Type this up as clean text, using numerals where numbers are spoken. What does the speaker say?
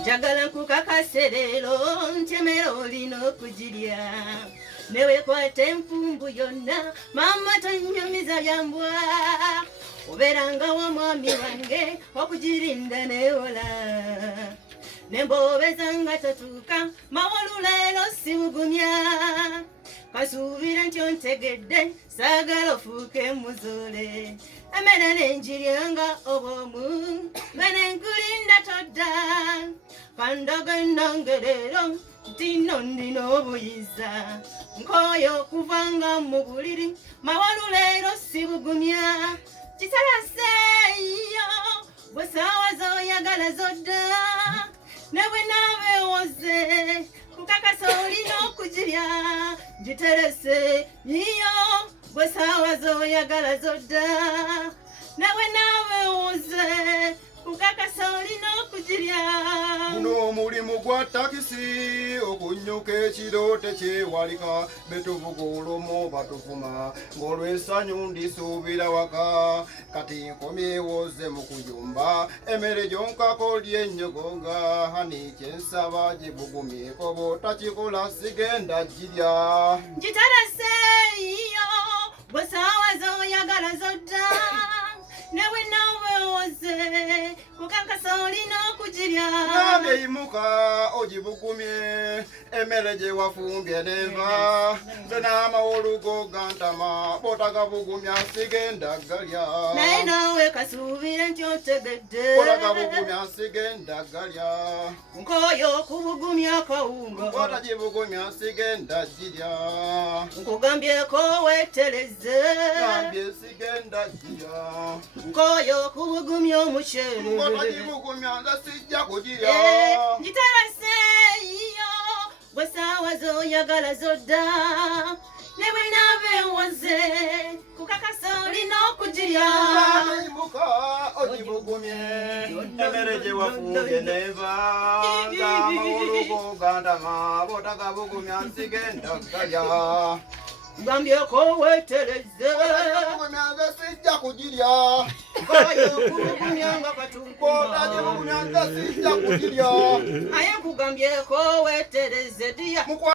njagala nkukakase leero ntemera olina okugirya neweekwata enfumbu yonna mama tonyumiza byambwa obeeranga wa mwami wange okugirinda newola nembobeza nga tatuuka mawolu leero sibugumya kasuubira nti ontegedde saagala ofuuke muzoole emmere nenjiryanga obwomu nga nenkulinda todda kandaga ennange nti nno ndina obuyiza nkooyo okuvanga mu buliri mawolu leero sibugumya kisalaseeyo bwe saawa z'oyagala zodda ne bwe naabeewoze nkakasa olina okugirya giterese yiyo bwe saawa z'oyagala zodda ne bwe naabeewoze nkakasa olina okugirya. Guno omulimu gwa takisi okunnyuka ekiro tekyewalika betuvuga olumu batuvuma ng'olw'essanyu ndisuubira waka kati nkomyewoze mu kuyumba emmere gyonkako ly'ennyogonga hani kyensaba gibugumyeko bw'otakikola sigenda girya. Gitarase iyo bwe saawa z'oyagala zodda ne bwe naaweewoze kukakasa olina okugirya. Naabe yimuka ogibugumye emmere gye wafumbye neva nze n'amawolu go gantama bw'otagabugumya sigenda galya. Naye naawe kasuubire nti otegedde bw'otagabugumya sigenda galya. nkooyo okubugumya akawunga bw'otagibugumya sigenda girya. nkugambyeko weetereze Gambye sigenda girya. nkooyo okubugumya omuceere bw'otagibugumya nze sijja kugirya. ngitarase iyo bwe saawa z'oyagala zodda ne bwe naabeewoze kukakasa olina okugirya. Yimuka ogibugumye emmere gye wafumbye neva ng'amawolu go gantama bw'otagabugumya sigenda galya. ngambyeko weetereze bw'otagibugumya nze sijja kugirya. nkooyo okubugumya nga katunkuma bw'otagibugumya nze sijja kugirya. naye nkugambyeko weetereze dya